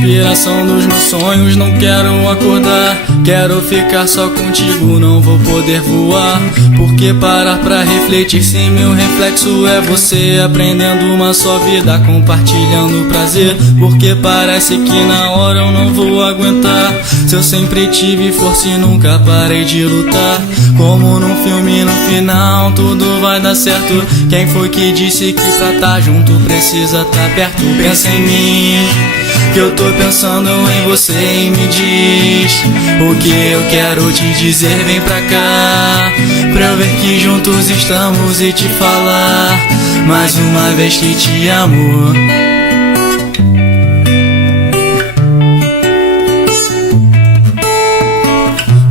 inspiração dos meus sonhos. Não quero acordar, quero ficar só contigo. Não vou poder voar, porque parar pra refletir se meu reflexo é você. Aprendendo uma só vida, compartilhando prazer, porque parece que na hora eu não vou aguentar. Se eu sempre tive força e nunca parei de lutar, como num filme no final tudo vai dar certo. Quem foi que disse que pra tá junto precisa tá perto? Pensa em mim, que eu tô pensando em você, e me diz o que eu quero te dizer. Vem pra cá, pra eu ver que juntos estamos e te falar mais uma vez que te amo.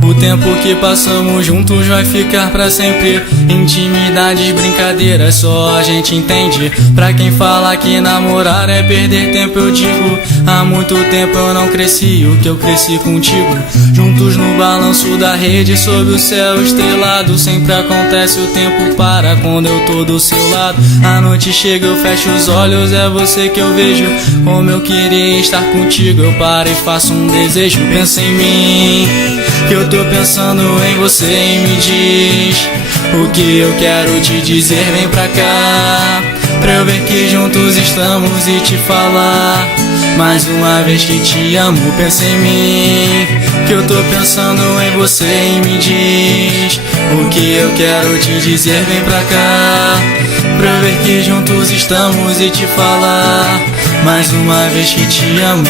O tempo que passamos juntos vai ficar pra sempre. Intimidades, brincadeiras, só a gente entende. Pra quem fala que namorar é perder tempo, eu digo, há muito tempo eu não cresci o que eu cresci contigo. Juntos no balanço da rede, sob o céu estrelado. Sempre acontece, o tempo para quando eu tô do seu lado. A noite chega, eu fecho os olhos, é você que eu vejo. Como eu queria estar contigo, eu paro e faço um desejo. Pensa em mim, que eu tô pensando em você, e me diz o que eu quero te dizer. Vem pra cá, pra eu ver que juntos estamos e te falar mais uma vez que te amo. Pensa em mim, que eu tô pensando em você, e me diz o que eu quero te dizer. Vem pra cá, pra eu ver que juntos estamos e te falar mais uma vez que te amo.